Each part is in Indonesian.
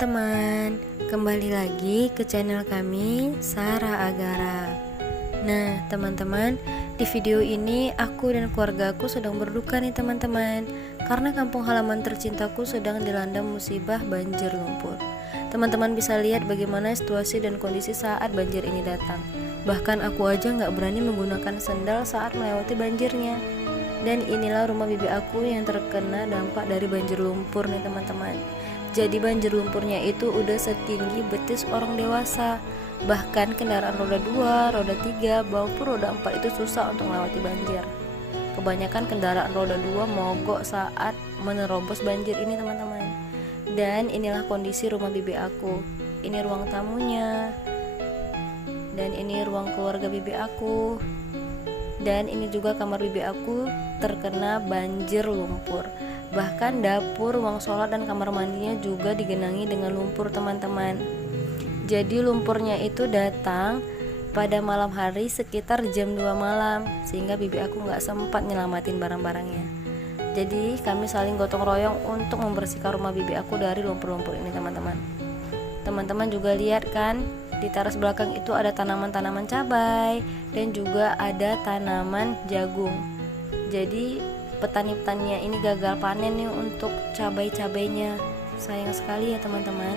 teman-teman, kembali lagi ke channel kami Sarah Agara. Nah teman-teman, di video ini aku dan keluargaku sedang berduka nih teman-teman, karena kampung halaman tercintaku sedang dilanda musibah banjir lumpur. Teman-teman bisa lihat bagaimana situasi dan kondisi saat banjir ini datang. Bahkan aku aja gak berani menggunakan sendal saat melewati banjirnya. Dan inilah rumah bibi aku yang terkena dampak dari banjir lumpur nih teman-teman. Jadi banjir lumpurnya itu udah setinggi betis orang dewasa. Bahkan kendaraan roda 2, roda 3, maupun roda 4 itu susah untuk melewati banjir. Kebanyakan kendaraan roda 2 mogok saat menerobos banjir ini teman-teman. Dan inilah kondisi rumah bibi aku. Ini ruang tamunya. Dan ini ruang keluarga bibi aku. Dan ini juga kamar bibi aku terkena banjir lumpur. Bahkan dapur, ruang sholat, dan kamar mandinya juga digenangi dengan lumpur teman-teman. Jadi lumpurnya itu datang pada malam hari sekitar jam 2 malam, sehingga bibi aku gak sempat nyelamatin barang-barangnya. Jadi kami saling gotong royong untuk membersihkan rumah bibi aku dari lumpur-lumpur ini teman-teman. Teman-teman juga lihat kan, di teras belakang itu ada tanaman-tanaman cabai dan juga ada tanaman jagung. Jadi petani-petaninya ini gagal panen nih untuk cabai-cabainya. Sayang sekali ya teman-teman.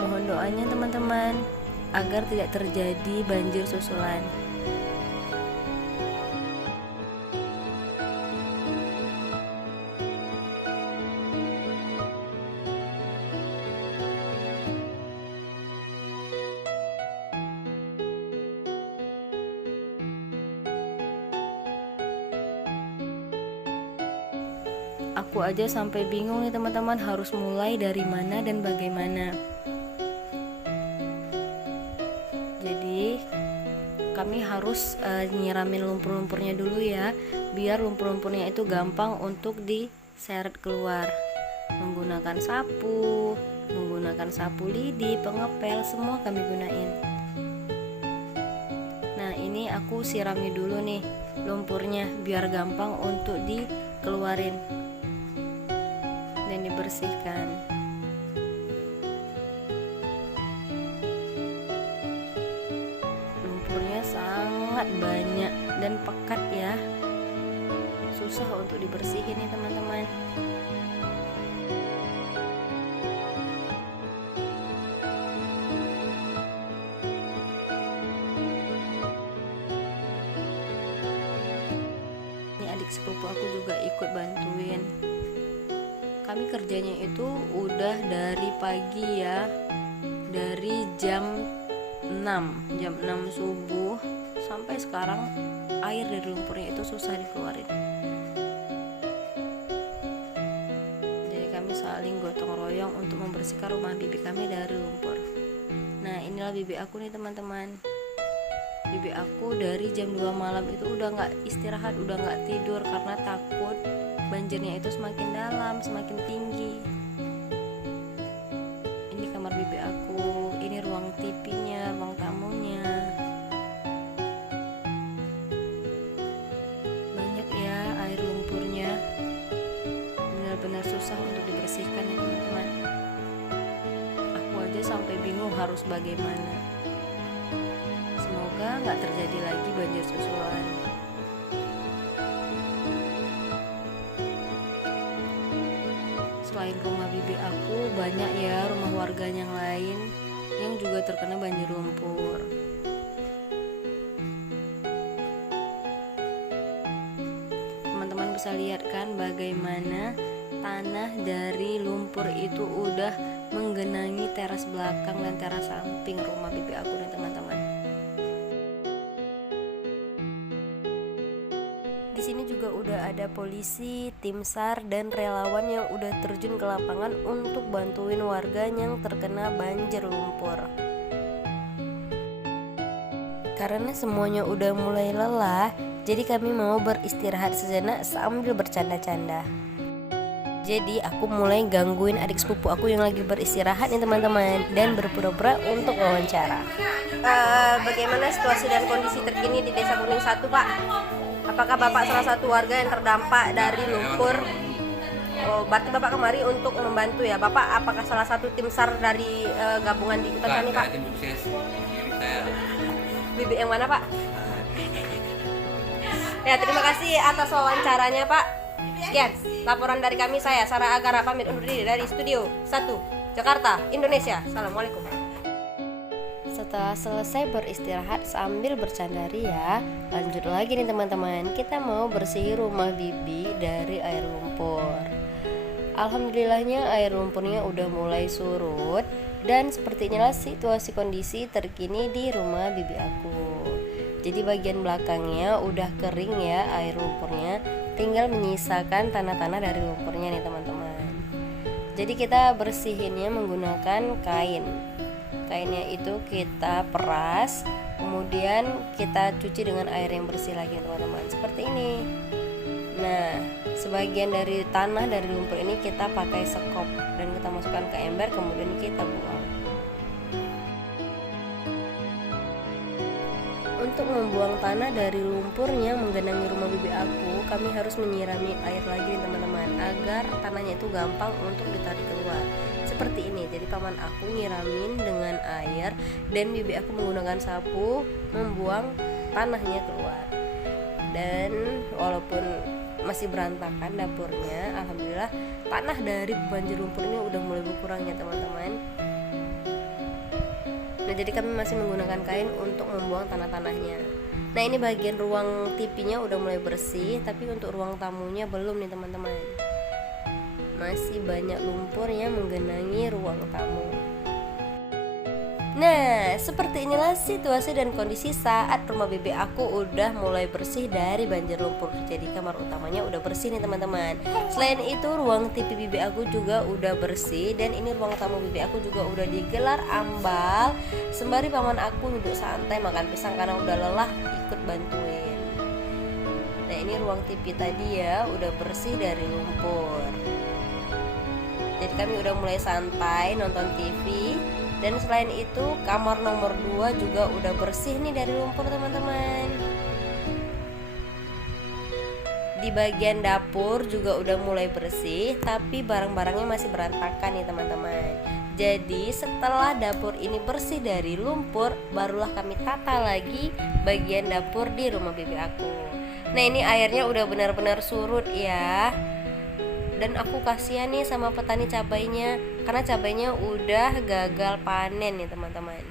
Mohon doanya teman-teman agar tidak terjadi banjir susulan. Aku aja sampai bingung nih teman-teman, harus mulai dari mana dan bagaimana. Jadi kami harus nyiramin lumpur-lumpurnya dulu ya, biar lumpur-lumpurnya itu gampang untuk diseret keluar. Menggunakan sapu lidi, pengepel, semua kami gunain. Nah ini aku sirami dulu nih lumpurnya biar gampang untuk dikeluarin dan dibersihkan. Lumpurnya sangat banyak dan pekat ya, susah untuk dibersihin nih teman-teman. Ini adik sepupu aku juga ikut bantuin. Kami kerjanya itu udah dari pagi ya, dari jam 6 subuh sampai sekarang air dari lumpurnya itu susah dikeluarin. Jadi kami saling gotong royong untuk membersihkan rumah bibi kami dari lumpur. Nah inilah bibi aku nih teman-teman. Bibi aku dari jam 2 malam itu udah gak istirahat, udah gak tidur karena takut banjirnya itu semakin dalam, semakin tinggi. Ini kamar bibi aku, ini ruang TV-nya, ruang tamunya. Banyak ya air lumpurnya, benar-benar susah untuk dibersihkan ya teman-teman. Aku aja sampai bingung harus bagaimana. Semoga gak terjadi lagi banjir susulan. Selain rumah bibi aku, banyak ya rumah warga yang lain yang juga terkena banjir lumpur. Teman-teman bisa lihat kan bagaimana tanah dari lumpur itu udah menggenangi teras belakang dan teras samping rumah bibi aku dan teman-teman. Di sini juga udah ada polisi, tim SAR, dan relawan yang udah terjun ke lapangan untuk bantuin warga yang terkena banjir lumpur. Karena semuanya udah mulai lelah, jadi kami mau beristirahat sejenak sambil bercanda-canda. Jadi aku mulai gangguin adik sepupu aku yang lagi beristirahat nih teman-teman, dan berpura-pura untuk wawancara. Bagaimana situasi dan kondisi terkini di Desa Kuning 1, Pak? Apakah Bapak salah satu warga yang terdampak dari lumpur? Oh, berarti Bapak kemari untuk membantu ya. Bapak apakah salah satu tim SAR dari gabungan di Hutan Tani, Pak? Tim sukses bibi saya. Bibi yang mana, Pak? Ya, terima kasih atas wawancaranya, Pak. Sekian laporan dari kami, saya Sarah Agara pamit undur diri dari Studio 1 Jakarta, Indonesia. Assalamualaikum. Setelah selesai beristirahat sambil bercanda ria, lanjut lagi nih teman-teman. Kita mau bersih rumah Bibi dari air lumpur. Alhamdulillahnya air lumpurnya udah mulai surut. Dan seperti inilah situasi kondisi terkini di rumah Bibi aku. Jadi bagian belakangnya udah kering ya air lumpurnya, tinggal menyisakan tanah-tanah dari lumpurnya nih teman-teman. Jadi kita bersihinnya menggunakan kain. Kainnya itu kita peras, kemudian kita cuci dengan air yang bersih lagi teman-teman, seperti ini. Nah, sebagian dari tanah dari lumpur ini kita pakai sekop dan kita masukkan ke ember, kemudian kita buang. Untuk membuang tanah dari lumpurnya menggenangi rumah Bibi aku, kami harus menyirami air lagi nih teman-teman, agar tanahnya itu gampang untuk ditarik keluar. Seperti ini, jadi paman aku nyiramin dengan air dan bibi aku menggunakan sapu membuang tanahnya keluar. Dan walaupun masih berantakan dapurnya, alhamdulillah tanah dari banjir lumpurnya udah mulai berkurang ya teman-teman. Nah, jadi kami masih menggunakan kain untuk membuang tanah-tanahnya. Nah, ini bagian ruang TV-nya udah mulai bersih, tapi untuk ruang tamunya belum nih teman-teman. Masih banyak lumpur yang menggenangi ruang tamu. Nah, seperti inilah situasi dan kondisi saat rumah bibi aku udah mulai bersih dari banjir lumpur. Jadi kamar utamanya udah bersih nih teman-teman. Selain itu ruang TV bibi aku juga udah bersih. Dan ini ruang tamu bibi aku juga udah digelar ambal, sembari paman aku duduk santai makan pisang karena udah lelah ikut bantuin. Nah, ini ruang TV tadi ya udah bersih dari lumpur. Jadi kami udah mulai santai nonton TV. Dan selain itu kamar nomor 2 juga udah bersih nih dari lumpur teman-teman. Di bagian dapur juga udah mulai bersih, tapi barang-barangnya masih berantakan nih teman-teman. Jadi setelah dapur ini bersih dari lumpur, barulah kami tata lagi bagian dapur di rumah bibi aku. Nah, ini airnya udah benar-benar surut ya. Dan aku kasihan nih sama petani cabainya, karena cabainya udah gagal panen nih teman-teman.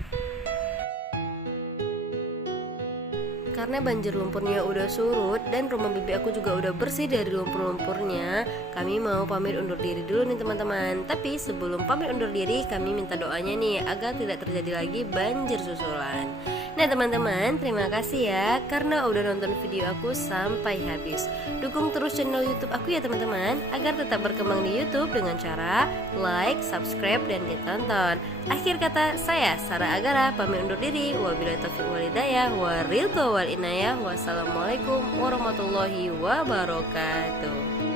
Karena banjir lumpurnya udah surut dan rumah bibi aku juga udah bersih dari lumpur-lumpurnya, kami mau pamit undur diri dulu nih teman-teman. Tapi sebelum pamit undur diri, kami minta doanya nih agar tidak terjadi lagi banjir susulan. Nah teman-teman, terima kasih ya karena udah nonton video aku sampai habis. Dukung terus channel YouTube aku ya teman-teman, agar tetap berkembang di YouTube dengan cara like, subscribe, dan ditonton. Akhir kata, saya Sarah Agara pamit undur diri. Wabillahi taufiq wal hidayah, waridho wal inayah. Wassalamualaikum warahmatullahi wabarakatuh.